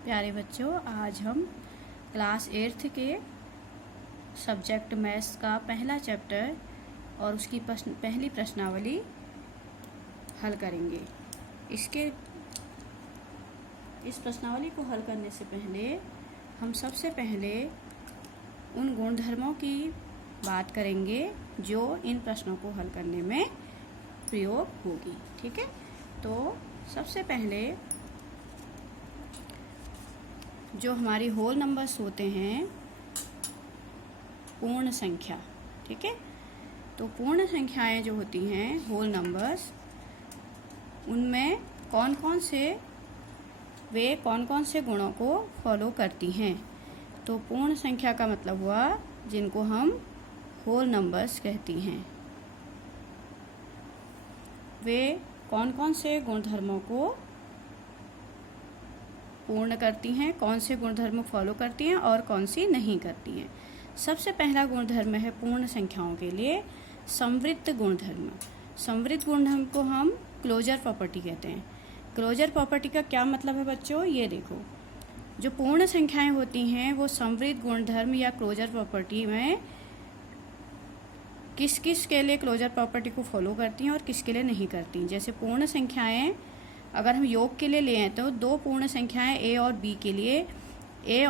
प्यारे बच्चों, आज हम क्लास 8th के सब्जेक्ट मैथ्स का पहला चैप्टर और उसकी पहली प्रश्नावली हल करेंगे। इस प्रश्नावली को हल करने से पहले हम सबसे पहले उन गुणधर्मों की बात करेंगे जो इन प्रश्नों को हल करने में प्रयोग होगी। ठीक है, तो सबसे पहले जो हमारी होल नंबर्स होते हैं, पूर्ण संख्या। ठीक है, तो पूर्ण संख्याएं जो होती हैं होल नंबर्स, उनमें कौन कौन से गुणों को फॉलो करती हैं। तो पूर्ण संख्या का मतलब हुआ जिनको हम होल नंबर्स कहती हैं, वे कौन कौन से गुणधर्मों को पूर्ण करती हैं, कौन से गुणधर्म फॉलो करती हैं और कौन सी नहीं करती हैं। सबसे पहला गुणधर्म है पूर्ण संख्याओं के लिए संवृत्त गुणधर्म। संवृत्त गुणधर्म को हम क्लोजर प्रॉपर्टी कहते हैं। क्लोजर प्रॉपर्टी का क्या मतलब है बच्चों, ये देखो, जो पूर्ण संख्याएं होती हैं वो संवृत्त गुणधर्म या क्लोजर प्रॉपर्टी में किस किस के लिए क्लोजर प्रॉपर्टी को फॉलो करती हैं और किसके लिए नहीं करती। जैसे पूर्ण संख्याएं अगर हम योग के लिए लें तो दो पूर्ण संख्याएं a और b के लिए a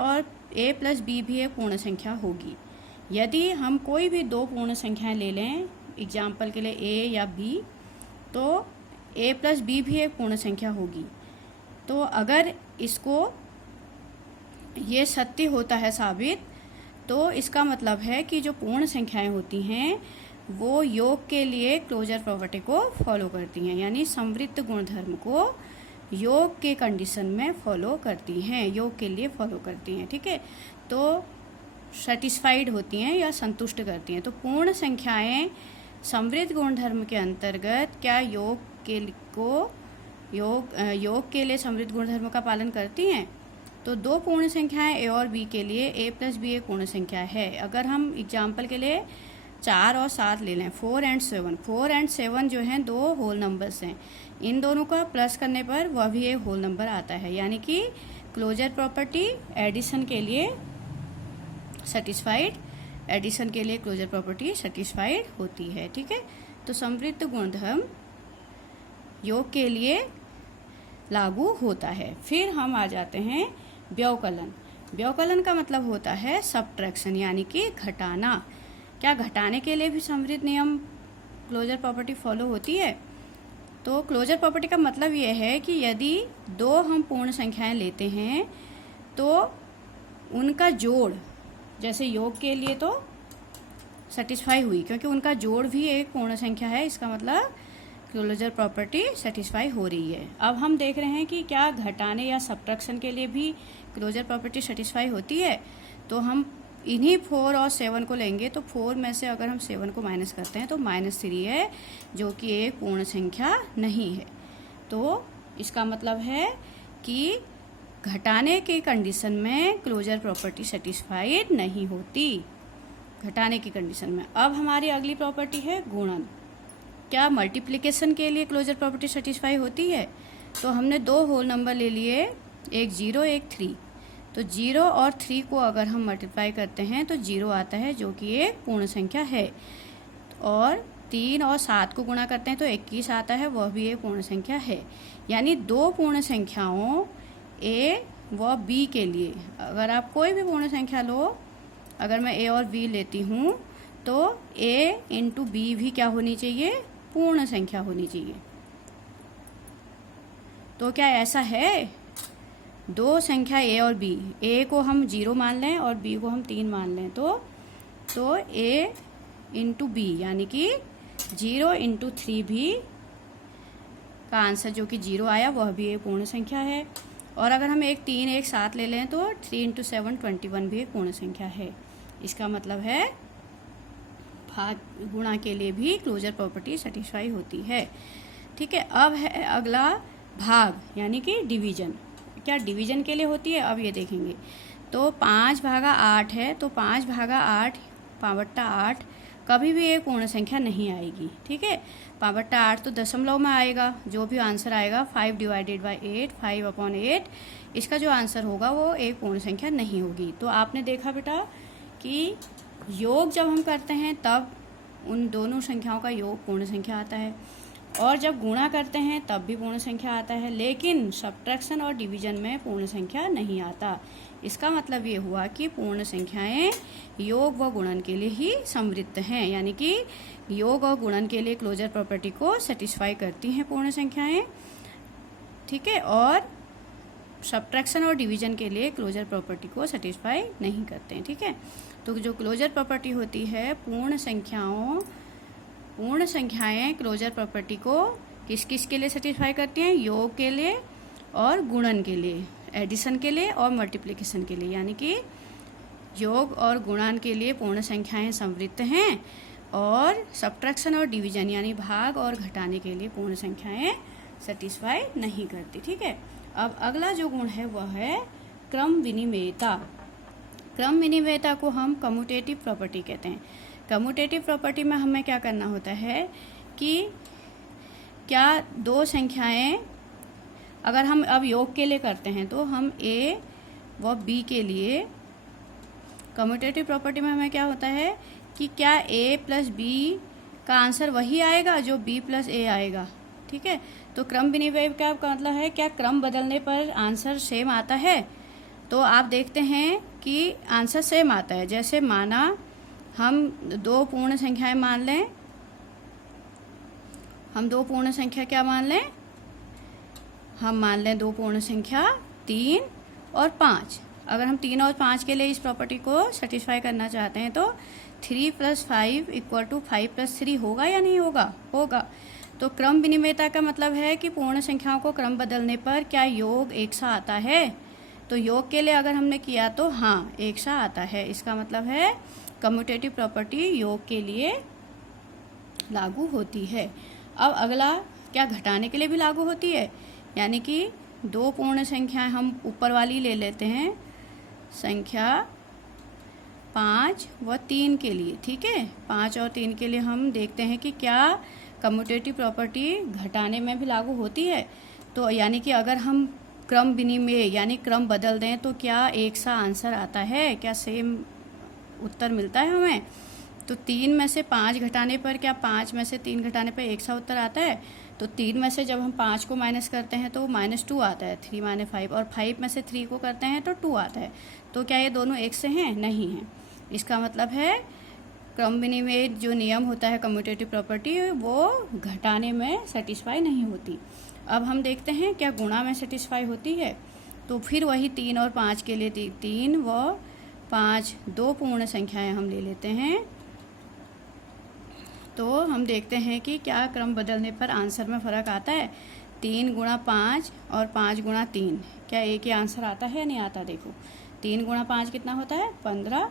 प्लस b भी एक पूर्ण संख्या होगी। यदि हम कोई भी दो पूर्ण संख्याएं ले लें, एग्जाम्पल के लिए a या b, तो a प्लस b भी एक पूर्ण संख्या होगी। तो अगर इसको ये सत्य होता है साबित, तो इसका मतलब है कि जो पूर्ण संख्याएं होती हैं वो योग के लिए क्लोजर प्रॉपर्टी को फॉलो करती हैं, यानी संवृत्त गुणधर्म को योग के कंडीशन में फॉलो करती हैं, योग के लिए फॉलो करती हैं। ठीक है, तो सेटिस्फाइड होती हैं या संतुष्ट करती हैं। तो पूर्ण संख्याएं संवृत्त गुणधर्म के अंतर्गत क्या योग के लिए संवृत्त गुणधर्म का पालन करती हैं। तो दो पूर्ण संख्याएं a और b के लिए a प्लस b एक पूर्ण संख्या है। अगर हम एग्जाम्पल के लिए 4 और 7 ले लें, 4 एंड 7 जो हैं दो होल नंबर्स हैं, इन दोनों का प्लस करने पर वह भी एक होल नंबर आता है, यानी कि क्लोजर प्रॉपर्टी एडिशन के लिए क्लोजर प्रॉपर्टी सेटिस्फाइड होती है। ठीक है, तो संवृत्त गुणधर्म योग के लिए लागू होता है। फिर हम आ जाते हैं व्यवकलन। व्यवकलन का मतलब होता है सबट्रैक्शन, यानी कि घटाना। क्या घटाने के लिए भी संवृत्त नियम क्लोजर प्रॉपर्टी फॉलो होती है। तो क्लोजर प्रॉपर्टी का मतलब यह है कि यदि दो हम पूर्ण संख्याएं लेते हैं तो उनका जोड़, जैसे योग के लिए तो सेटिस्फाई हुई क्योंकि उनका जोड़ भी एक पूर्ण संख्या है, इसका मतलब क्लोजर प्रॉपर्टी सेटिस्फाई हो रही है। अब हम देख रहे हैं कि क्या घटाने या सबट्रैक्शन के लिए भी क्लोजर प्रॉपर्टी सेटिस्फाई होती है। तो हम इन्हीं 4 और 7 को लेंगे, तो 4 में से अगर हम 7 को माइनस करते हैं तो -3 है, जो कि एक पूर्ण संख्या नहीं है। तो इसका मतलब है कि घटाने के कंडीशन में क्लोजर प्रॉपर्टी सेटिस्फाइड नहीं होती, घटाने की कंडीशन में। अब हमारी अगली प्रॉपर्टी है गुणन। क्या मल्टीप्लिकेशन के लिए क्लोजर प्रॉपर्टी सेटिस्फाई होती है। तो हमने दो होल नंबर ले लिए, एक 0 एक 3। तो 0 और 3 को अगर हम मल्टीप्लाई करते हैं तो 0 आता है, जो कि एक पूर्ण संख्या है। और 3 और 7 को गुणा करते हैं तो 21 आता है, वह भी एक पूर्ण संख्या है। यानी दो पूर्ण संख्याओं a व b के लिए, अगर आप कोई भी पूर्ण संख्या लो, अगर मैं a और b लेती हूँ तो a इंटू b भी क्या होनी चाहिए, पूर्ण संख्या होनी चाहिए। तो क्या ऐसा है, दो संख्या a और b, a को हम 0 मान लें और b को हम 3 मान लें, तो a इंटू b यानी कि 0 इंटू 3 भी का आंसर जो कि 0 आया, वह भी एक पूर्ण संख्या है। और अगर हम एक 3 एक 7 ले लें तो 3 इंटू 7 21 भी एक पूर्ण संख्या है। इसका मतलब है भाग गुणा के लिए भी क्लोजर प्रॉपर्टी सेटिस्फाई होती है। ठीक है, अब है अगला भाग, यानी कि डिवीजन। क्या डिवीजन के लिए होती है, अब ये देखेंगे। तो 5/8 है, तो 5/8 5/8 कभी भी एक पूर्ण संख्या नहीं आएगी। ठीक है, 5/8 तो दशमलव में आएगा, जो भी आंसर आएगा 5 डिवाइडेड बाई 8, 5/8, इसका जो आंसर होगा वो एक पूर्ण संख्या नहीं होगी। तो आपने देखा बेटा कि योग जब हम करते हैं तब उन दोनों संख्याओं का योग पूर्ण संख्या आता है, और जब गुणा करते हैं तब भी पूर्ण संख्या आता है, लेकिन सब्ट्रैक्शन और डिवीजन में पूर्ण संख्या नहीं आता। इसका मतलब ये हुआ कि पूर्ण संख्याएं योग व गुणन के लिए ही समृद्ध हैं, यानी कि योग और गुणन के लिए क्लोजर प्रॉपर्टी को सेटिस्फाई करती हैं पूर्ण संख्याएं। ठीक है, और सब्ट्रैक्शन और डिवीजन के लिए क्लोजर प्रॉपर्टी को सेटिस्फाई नहीं करते हैं। ठीक है, तो जो क्लोजर प्रॉपर्टी होती है पूर्ण संख्याएं क्लोजर प्रॉपर्टी को किस किस के लिए सेटिस्फाई करती हैं? योग के लिए और गुणन के लिए, एडिशन के लिए और मल्टीप्लिकेशन के लिए, यानी कि योग और गुणन के लिए पूर्ण संख्याएं समृद्ध हैं, और सब्ट्रैक्शन और डिवीजन यानी भाग और घटाने के लिए पूर्ण संख्याएं सेटिस्फाई नहीं करती। ठीक है, अब अगला जो गुण है वह है क्रम विनिमेयता। क्रम विनिमेयता को हम कम्यूटेटिव प्रॉपर्टी कहते हैं। कम्यूटेटिव प्रॉपर्टी में हमें क्या करना होता है कि क्या दो संख्याएं, अगर हम अब योग के लिए करते हैं तो हम a व b के लिए कम्यूटेटिव प्रॉपर्टी में हमें क्या होता है कि क्या a प्लस b का आंसर वही आएगा जो b प्लस a आएगा। ठीक है, तो क्रम विनिमय का मतलब है क्या क्रम बदलने पर आंसर सेम आता है। तो आप देखते हैं कि आंसर सेम आता है। जैसे माना हम दो पूर्ण संख्याएं मान लें, हम दो पूर्ण संख्या क्या मान लें, हम मान लें दो पूर्ण संख्या 3 और 5। अगर हम 3 और 5 के लिए इस प्रॉपर्टी को सेटिस्फाई करना चाहते हैं तो 3 + 5 = 5 + 3 होगा या नहीं होगा? होगा। तो क्रम विनिमेयता का मतलब है कि पूर्ण संख्याओं को क्रम बदलने पर क्या योग एक सा आता है। तो योग के लिए अगर हमने किया तो हाँ एक सा आता है। इसका मतलब है कम्यूटेटिव प्रॉपर्टी योग के लिए लागू होती है। अब अगला क्या घटाने के लिए भी लागू होती है, यानी कि दो पूर्ण संख्याएं हम ऊपर वाली ले लेते हैं, संख्या 5 व 3 के लिए। ठीक है, 5 और 3 के लिए हम देखते हैं कि क्या कम्यूटेटिव प्रॉपर्टी घटाने में भी लागू होती है। तो यानी कि अगर हम क्रम विनिमय यानी क्रम बदल दें तो क्या एक सा आंसर आता है, क्या सेम उत्तर मिलता है हमें। तो 3 में से 5 घटाने पर क्या 5 में से 3 घटाने पर एक सा उत्तर आता है। तो 3 में से जब हम 5 को माइनस करते हैं तो -2 आता है, 3 - 5, और 5 में से 3 को करते हैं तो 2 आता है। तो क्या ये दोनों एक से हैं? नहीं हैं। इसका मतलब है क्रम विनिमय जो नियम होता है कम्यूटेटिव प्रॉपर्टी वो घटाने में सेटिस्फाई नहीं होती। अब हम देखते हैं क्या गुणा में सेटिस्फाई होती है। तो फिर वही 3 और 5 के लिए 3 व 5 दो पूर्ण संख्याएं हम ले लेते हैं। तो हम देखते हैं कि क्या क्रम बदलने पर आंसर में फ़र्क आता है। 3 × 5 और 5 × 3, क्या एक ही आंसर आता है या नहीं आता। देखो 3 × 5 कितना होता है 15,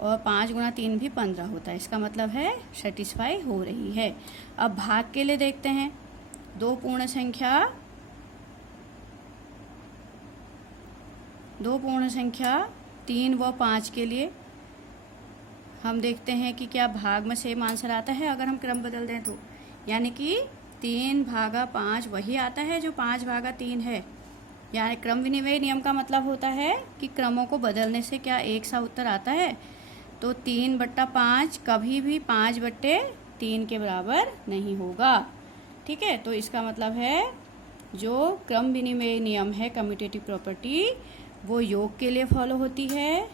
और 5 × 3 भी 15 होता है। इसका मतलब है सेटिस्फाई हो रही है। अब भाग के लिए देखते हैं, दो पूर्ण संख्या 3 व 5 के लिए हम देखते हैं कि क्या भाग में सेम आंसर आता है अगर हम क्रम बदल दें तो, यानी कि 3/5 वही आता है जो 5/3 है। यानी क्रम विनिमय नियम का मतलब होता है कि क्रमों को बदलने से क्या एक सा उत्तर आता है। तो 3/5 कभी भी 5/3 के बराबर नहीं होगा। ठीक है, तो इसका मतलब है जो क्रम विनिमय नियम है कम्यूटेटिव प्रॉपर्टी वो योग के लिए फॉलो होती है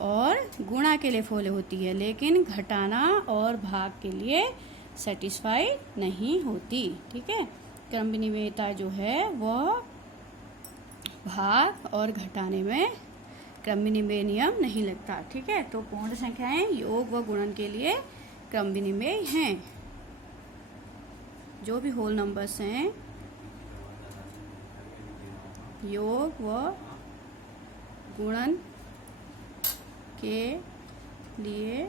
और गुणा के लिए फॉलो होती है, लेकिन घटाना और भाग के लिए सेटिस्फाई नहीं होती। ठीक है, क्रम विनिमयता जो है वह भाग और घटाने में क्रम विनिमय नियम नहीं लगता। ठीक है, तो पूर्ण संख्याएं योग व गुणन के लिए क्रम विनिमय हैं। जो भी होल नंबर्स हैं योग व गुणन के लिए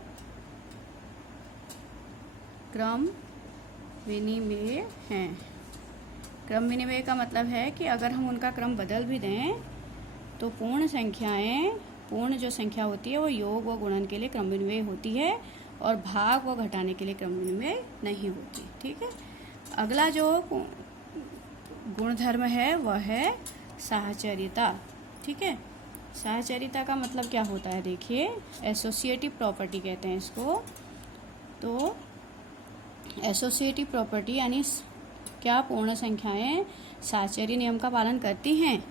क्रम विनिमय हैं। क्रम विनिमय का मतलब है कि अगर हम उनका क्रम बदल भी दें तो पूर्ण जो संख्या होती है वो योग व गुणन के लिए क्रम विनिमय होती है, और भाग व घटाने के लिए क्रम विनिमय नहीं होती। ठीक है, अगला जो गुणधर्म है वह है साहचर्यता। ठीक है, साहचर्यता का मतलब क्या होता है, देखिए एसोसिएटिव प्रॉपर्टी कहते हैं इसको। तो एसोसिएटिव प्रॉपर्टी यानी क्या पूर्ण संख्याएं साहचर्य नियम का पालन करती हैं।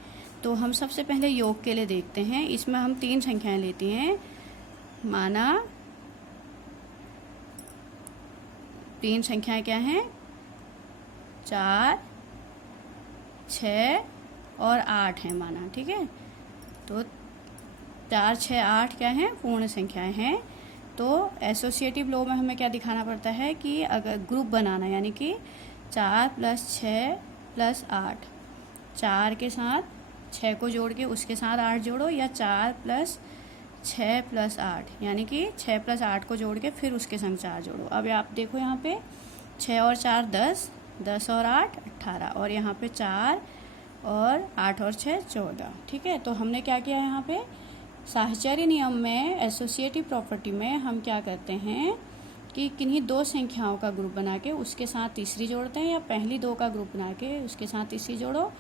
तो हम सबसे पहले योग के लिए देखते हैं। इसमें हम 3 संख्याएं लेते हैं। माना 3 संख्याएं क्या हैं, 4, 6 और 8 है माना। ठीक है, तो 4, 6, 8 क्या हैं, पूर्ण संख्याएं हैं। तो एसोसिएटिव लॉ में हमें क्या दिखाना पड़ता है कि अगर ग्रुप बनाना, यानी कि 4 + 6 + 8, 4 के साथ 6 को जोड़ के उसके साथ 8 जोड़ो, या 4 + 6 + 8 यानी कि 6 + 8 को जोड़ के फिर उसके संग 4 जोड़ो। अब आप देखो यहाँ पे 6 और 4 10, 10 और 8 18, और यहाँ पे 4 और 8 और 6 14। ठीक है, तो हमने क्या किया यहाँ पे, साहचर्य नियम में एसोसिएटिव प्रॉपर्टी में हम क्या करते हैं कि किन्हीं 2 संख्याओं का ग्रुप बना के उसके साथ तीसरी जोड़ते हैं, या पहली 2 का ग्रुप बना के उसके साथ तीसरी जोड़ो,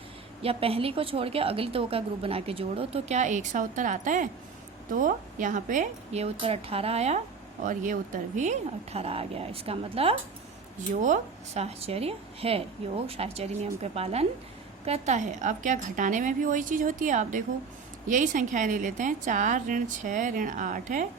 या पहली को छोड़ के अगली 2 का ग्रुप बना के जोड़ो, तो क्या एक सा उत्तर आता है। तो यहाँ पे ये उत्तर 18 आया और ये उत्तर भी 18 आ गया। इसका मतलब योग साहचर्य है, योग साहचर्य नियम के पालन करता है। अब क्या घटाने में भी वही चीज़ होती है। आप देखो यही संख्याएं ले लेते हैं, 4 ऋण 6 ऋण 8 है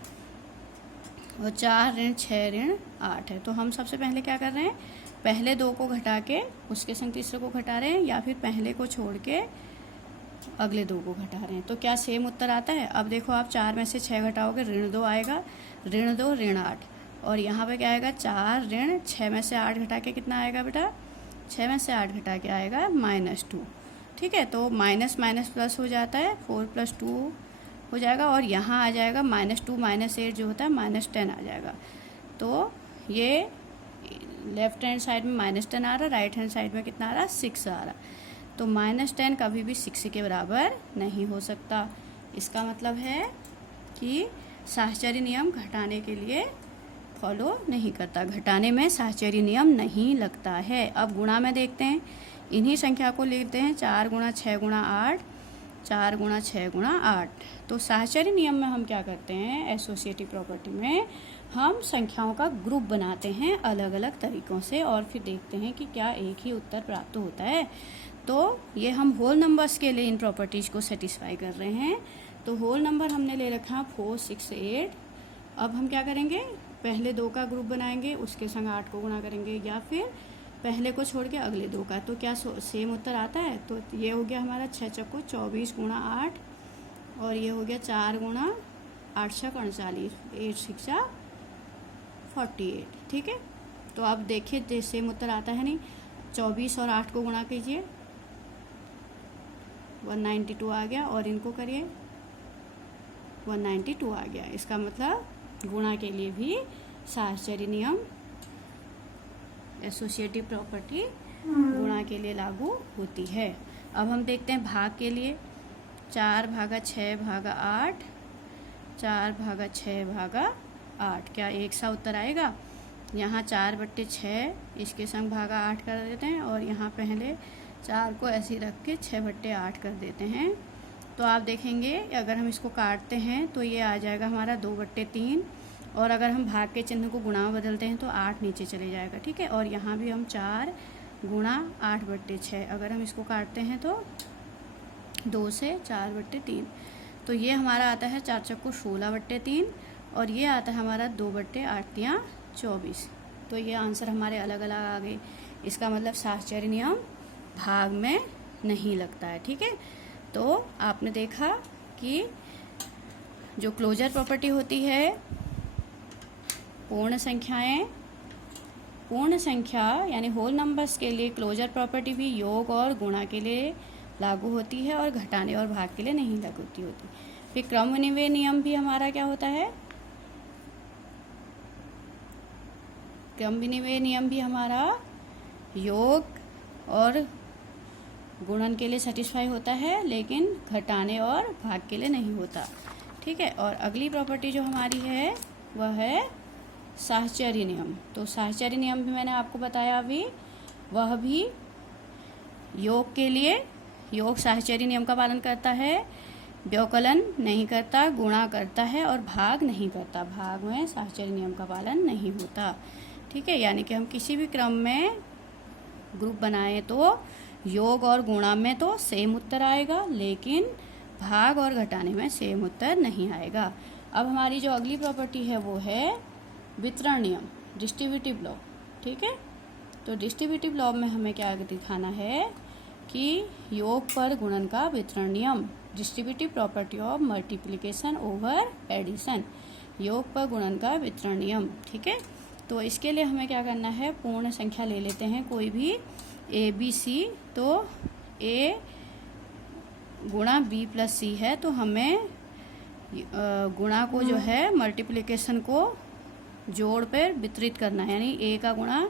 और 4 ऋण 6 ऋण 8 है। तो हम सबसे पहले क्या कर रहे हैं, पहले 2 को घटा के उसके संग तीसरे को घटा रहे हैं, या फिर पहले को छोड़ के अगले 2 को घटा रहे हैं। तो क्या सेम उत्तर आता है। अब देखो आप 4 में से 6 घटाओगे, ऋण 2 आएगा, ऋण 2 ऋण 8, और यहाँ पे क्या आएगा, 4 ऋण 6 में से 8 घटा के कितना आएगा बेटा, 6 में से 8 घटा के आएगा -2। ठीक है, तो माइनस माइनस प्लस हो जाता है, 4 + 2 हो जाएगा, और यहाँ आ जाएगा -2 -8 जो होता है -10 आ जाएगा। तो ये लेफ्ट हैंड साइड में -10 आ रहा, राइट हैंड साइड में कितना आ रहा, 6 आ रहा। तो -10 कभी भी 6 के बराबर नहीं हो सकता। इसका मतलब है कि साहचर्य नियम घटाने के लिए फॉलो नहीं करता, घटाने में साहचर्य नियम नहीं लगता है। अब गुणा में देखते हैं, इन्हीं संख्या को लेते हैं 4 × 6 × 8, 4 × 6 × 8। तो साहचर्य नियम में हम क्या करते हैं, एसोसिएटिव प्रॉपर्टी में हम संख्याओं का ग्रुप बनाते हैं अलग अलग तरीक़ों से, और फिर देखते हैं कि क्या एक ही उत्तर प्राप्त होता है। तो ये हम होल नंबर्स के लिए इन प्रॉपर्टीज़ को सेटिस्फाई कर रहे हैं। तो होल नंबर हमने ले रखा 4 6 8। अब हम क्या करेंगे, पहले 2 का ग्रुप बनाएंगे, उसके संग 8 को गुणा करेंगे, या फिर पहले को छोड़ के अगले 2 का। तो क्या सेम उत्तर आता है। तो ये हो गया हमारा 6 चक्को 24 × 8, और ये हो गया 4 × 8 × 48, 8 6 48। ठीक है, तो अब देखिए सेम उत्तर आता है नहीं। 24 और 8 को गुणा कीजिए, 192 आ गया, और इनको करिए 192 आ गया। इसका मतलब गुणा के लिए भी साहचर्य नियम, एसोसिएटिव प्रॉपर्टी गुणा के लिए लागू होती है। अब हम देखते हैं भाग के लिए, 4/6/8, 4/6/8, क्या एक सा उत्तर आएगा। यहाँ 4/6 इसके संग भागा 8 कर देते हैं, और यहाँ पहले 4 को ऐसे रख के 6/8 कर देते हैं। तो आप देखेंगे अगर हम इसको काटते हैं तो ये आ जाएगा हमारा 2/3, और अगर हम भाग के चिन्ह को गुणा में बदलते हैं तो 8 नीचे चले जाएगा। ठीक है, और यहाँ भी हम 4 × 8/6, अगर हम इसको काटते हैं तो 2 से 4/3, तो ये हमारा आता है 4 चक्को 16/3, और ये आता है हमारा 2/8 24। तो ये आंसर हमारे अलग अलग आ गए। इसका मतलब साहचर्य नियम भाग में नहीं लगता है। ठीक है, तो आपने देखा कि जो क्लोजर प्रॉपर्टी होती है, पूर्ण संख्या यानी होल नंबर्स के लिए क्लोजर प्रॉपर्टी भी योग और गुणा के लिए लागू होती है, और घटाने और भाग के लिए नहीं लागू होती। फिर क्रम विनिमय नियम भी हमारा क्या होता है, क्रम विनिमय नियम भी हमारा योग और गुणन के लिए सेटिस्फाई होता है, लेकिन घटाने और भाग के लिए नहीं होता। ठीक है, और अगली प्रॉपर्टी जो हमारी है वह है साहचर्य नियम। तो साहचर्य नियम भी मैंने आपको बताया अभी, वह भी योग के लिए, योग साहचर्य नियम का पालन करता है, व्यवकलन नहीं करता, गुणा करता है और भाग नहीं करता। भाग में साहचर्य नियम का पालन नहीं होता। ठीक है, यानी कि हम किसी भी क्रम में ग्रुप बनाए तो योग और गुणा में तो सेम उत्तर आएगा, लेकिन भाग और घटाने में सेम उत्तर नहीं आएगा। अब हमारी जो अगली प्रॉपर्टी है वो है वितरण नियम, डिस्ट्रीब्यूटिव लॉ। ठीक है, तो डिस्ट्रीब्यूटिव लॉ में हमें क्या दिखाना है कि योग पर गुणन का वितरण नियम, distributive property of multiplication over addition, योग पर गुणन का वितरण नियम। ठीक है, तो इसके लिए हमें क्या करना है, पूर्ण संख्या ले लेते हैं कोई भी ए बी सी। तो ए गुणा बी प्लस सी है, तो हमें गुणा को जो है मल्टीप्लिकेशन को जोड़ पर वितरित करना है, यानी ए का गुणा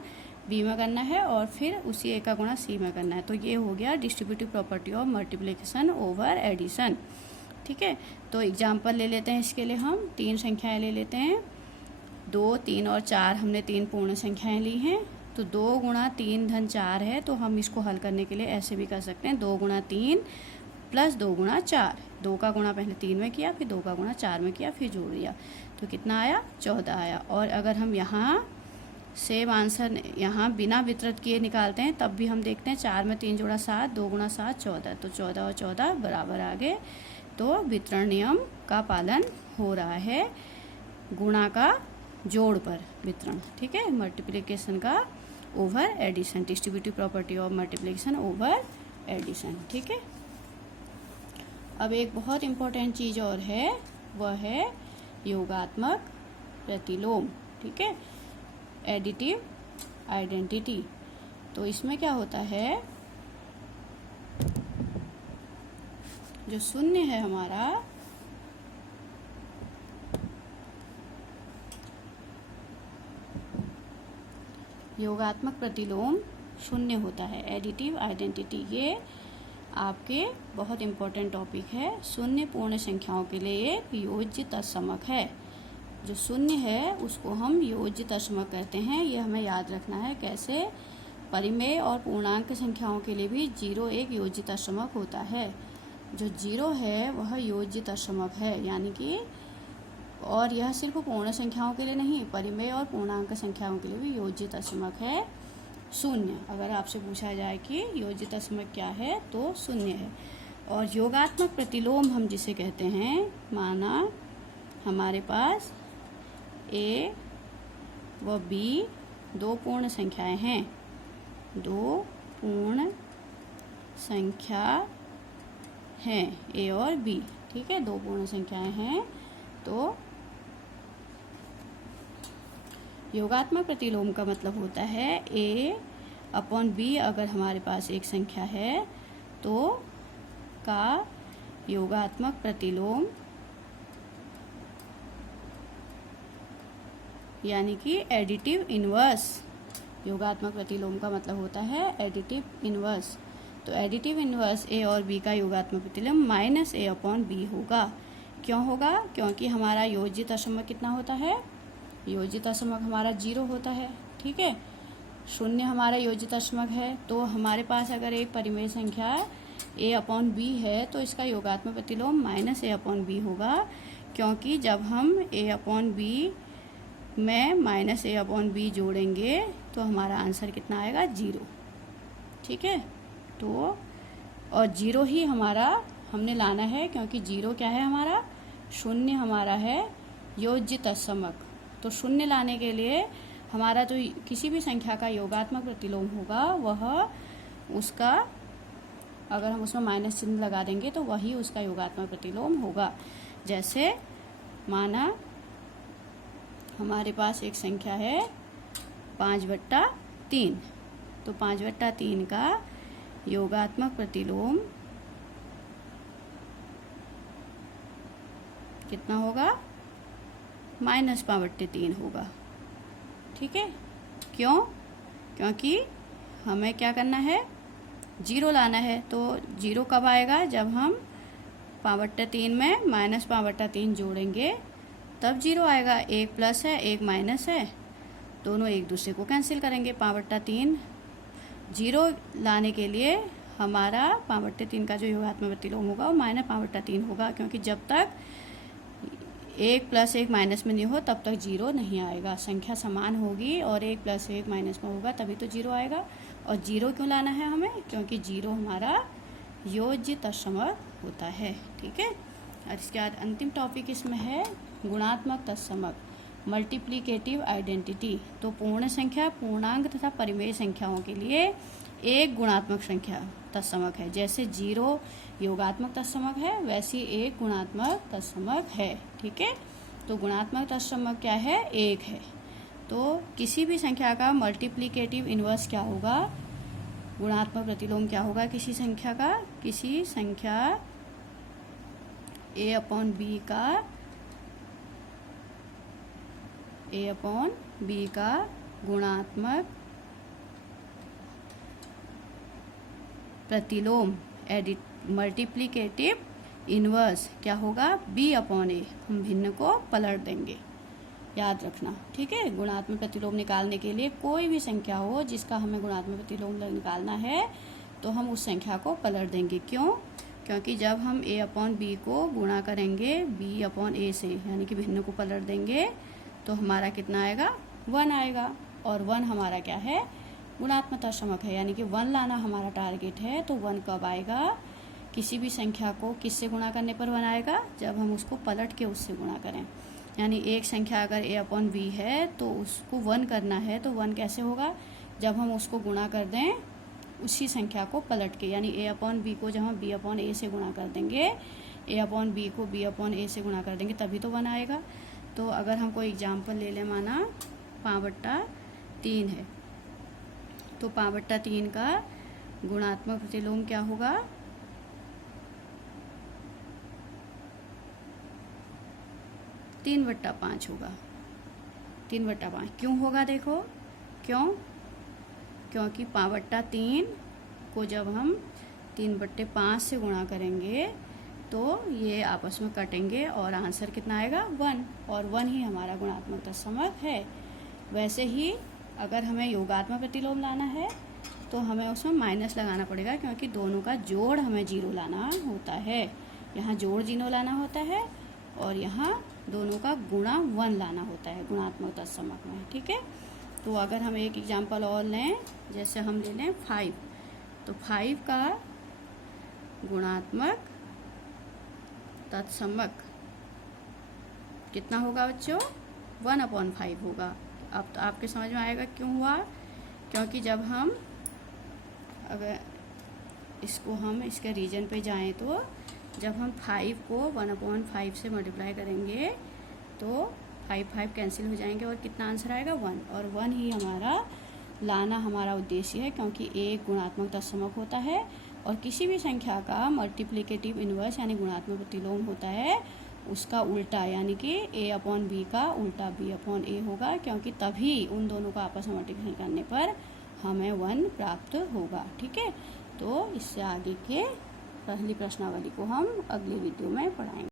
बी में करना है और फिर उसी ए का गुणा सी में करना है। तो ये हो गया distributive property of multiplication over addition. ठीक है, तो एग्जाम्पल ले लेते हैं इसके लिए, हम 3 संख्याएं ले लेते हैं, 2, 3 और 4। हमने 3 पूर्ण संख्याएं ली हैं। तो 2 गुणा 3 धन 4 है, तो हम इसको हल करने के लिए ऐसे भी कर सकते हैं, 2 गुणा 3 प्लस 2 गुणा 4। 2 का गुणा पहले 3 में किया, फिर 2 का गुणा 4 में किया, फिर जोड़ दिया, तो कितना आया, 14 आया। और अगर हम यहाँ सेम आंसर यहाँ बिना वितरित किए निकालते हैं तब भी हम देखते हैं 4 में 3 जोड़ा 7, 2 गुणा 7 14, तो 14 और 14 बराबर आ गए। तो वितरण नियम का पालन हो रहा है गुणा का जोड़ पर वितरण। ठीक है, मल्टीप्लिकेशन का over addition, distributive property of multiplication over addition. ठीक है, अब एक बहुत इम्पोर्टेंट चीज़ और है, वह है योगात्मक प्रतिलोम। ठीक है, एडिटिव आइडेंटिटी। तो इसमें क्या होता है, जो शून्य है हमारा, योगात्मक प्रतिलोम शून्य होता है, एडिटिव आइडेंटिटी। ये आपके बहुत इम्पोर्टेंट टॉपिक है। शून्य पूर्ण संख्याओं के लिए एक योज्य तत्समक है। जो शून्य है उसको हम योज्य तत्समक कहते हैं। ये हमें याद रखना है। कैसे, परिमेय और पूर्णांक संख्याओं के लिए भी 0 एक योज्य तत्समक होता है। जो 0 है वह योज्य तत्समक है, यानी कि, और यह सिर्फ पूर्ण संख्याओं के लिए नहीं, परिमेय और पूर्णांक संख्याओं के लिए भी योज्य तत्समक है शून्य। अगर आपसे पूछा जाए कि योज्य तत्समक क्या है, तो शून्य है। और योगात्मक प्रतिलोम हम जिसे कहते हैं, माना हमारे पास ए व बी 2 पूर्ण संख्याएं हैं, 2 पूर्ण संख्या हैं ए और बी। ठीक है, 2 पूर्ण संख्याएं हैं। तो योगात्मक प्रतिलोम का मतलब होता है ए अपॉन बी। अगर हमारे पास एक संख्या है तो का योगात्मक प्रतिलोम, यानी कि एडिटिव इनवर्स। योगात्मक प्रतिलोम का मतलब होता है एडिटिव इनवर्स। तो एडिटिव इनवर्स ए और बी का योगात्मक प्रतिलोम माइनस ए अपॉन बी होगा। क्यों होगा? क्योंकि हमारा योज्य तत्समक कितना होता है? योज्य तत्समक हमारा 0 होता है। ठीक है, शून्य हमारा योज्य तत्समक है। तो हमारे पास अगर एक परिमेय संख्या ए अपॉन बी है तो इसका योगात्मक प्रतिलोम माइनस ए अपॉन बी होगा, क्योंकि जब हम ए अपॉन बी में माइनस ए अपॉन बी जोड़ेंगे तो हमारा आंसर कितना आएगा? 0। ठीक है, तो और 0 ही हमारा हमने लाना है, क्योंकि 0 क्या है हमारा? शून्य हमारा है योज्य तत्समक। तो शून्य लाने के लिए हमारा जो किसी भी संख्या का योगात्मक प्रतिलोम होगा वह उसका, अगर हम उसमें माइनस चिन्ह लगा देंगे तो वही उसका योगात्मक प्रतिलोम होगा। जैसे माना हमारे पास एक संख्या है 5/3, तो 5/3 का योगात्मक प्रतिलोम कितना होगा? -5/3 होगा। ठीक है, क्यों? क्योंकि हमें क्या करना है? 0 लाना है। तो 0 कब आएगा? जब हम 5/3 में -5/3 जोड़ेंगे तब 0 आएगा। एक प्लस है एक माइनस है, दोनों एक दूसरे को कैंसिल करेंगे। 5/3 0 लाने के लिए हमारा 5/3 का जो योगात्मक प्रतिलोम होगा वो -5/3 होगा, क्योंकि जब तक 1 + 1 माइनस में नहीं हो तब तक 0 नहीं आएगा। संख्या समान होगी और 1 + 1 माइनस में होगा तभी तो 0 आएगा। और 0 क्यों लाना है हमें? क्योंकि 0 हमारा योज्य तत्समक होता है। ठीक है। और इसके बाद अंतिम टॉपिक इसमें है गुणात्मक तत्समक, मल्टीप्लिकेटिव आइडेंटिटी। तो पूर्ण संख्या, पूर्णांक तथा परिमेय संख्याओं के लिए एक गुणात्मक संख्या तत्समक है। जैसे 0 योगात्मक तत्समक है, वैसी एक गुणात्मक तत्समक है। ठीक है। तो गुणात्मक तत्समक क्या है? 1 है। तो किसी भी संख्या का मल्टीप्लिकेटिव इनवर्स क्या होगा? गुणात्मक प्रतिलोम क्या होगा किसी संख्या का? किसी संख्या a/b का गुणात्मक प्रतिलोम मल्टीप्लिकेटिव इनवर्स क्या होगा? b/a। हम भिन्न को पलट देंगे, याद रखना। ठीक है। गुणात्मक प्रतिलोम निकालने के लिए कोई भी संख्या हो जिसका हमें गुणात्मक प्रतिलोम निकालना है तो हम उस संख्या को पलट देंगे। क्यों? क्योंकि जब हम a/b को गुणा करेंगे b/a से, यानी कि भिन्न को पलट देंगे, तो हमारा कितना आएगा? 1 आएगा। और 1 हमारा क्या है? गुणात्मक तत्समक है, यानी कि 1 लाना हमारा टारगेट है। तो 1 कब आएगा? किसी भी संख्या को किससे गुणा करने पर 1 आएगा? जब हम उसको पलट के उससे गुणा करें। यानी एक संख्या अगर a/b है तो उसको 1 करना है, तो 1 कैसे होगा? जब हम उसको गुणा कर दें उसी संख्या को पलट के, यानी a/b को जब हम b/a से गुणा कर देंगे, a/b को b/a से गुणा कर देंगे तभी तो 1 आएगा। तो अगर हम कोई एग्जाम्पल ले लें, माना 5/3 है, तो 5/3 का गुणात्मक प्रतिलोम क्या होगा? 3/5 होगा। 3/5 क्यों होगा? देखो क्यों? क्योंकि 5/3 को जब हम 3/5 से गुणा करेंगे तो ये आपस में कटेंगे और आंसर कितना आएगा? 1। और 1 ही हमारा गुणात्मक तत्समक है। वैसे ही अगर हमें योगात्मक प्रतिलोम लाना है तो हमें उसमें माइनस लगाना पड़ेगा, क्योंकि दोनों का जोड़ हमें 0 लाना होता है। यहाँ जोड़ 0 लाना होता है और यहाँ दोनों का गुणा 1 लाना होता है गुणात्मक तत्समक में। ठीक है। तो अगर हम एक एग्जाम्पल और लें, जैसे हम ले लें 5, तो 5 का गुणात्मक तत्समक कितना होगा बच्चों? 1/5 होगा। अब तो आपके समझ में आएगा क्यों हुआ? क्योंकि जब हम अगर इसके रीजन पे जाएं तो जब हम 5 को 1/5 से मल्टीप्लाई करेंगे तो 5 कैंसिल हो जाएंगे और कितना आंसर आएगा? 1। और 1 ही हमारा लाना हमारा उद्देश्य है, क्योंकि एक गुणात्मक तत्समक होता है और किसी भी संख्या का मल्टीप्लिकेटिव इनवर्स यानी गुणात्मक प्रतिलोम होता है उसका उल्टा, यानी कि a/b का उल्टा b/a होगा, क्योंकि तभी उन दोनों का आपस में मल्टीप्लिकेशन करने पर हमें 1 प्राप्त होगा। ठीक है। तो इससे आगे के पहली प्रश्नावली को हम अगले वीडियो में पढ़ाएंगे।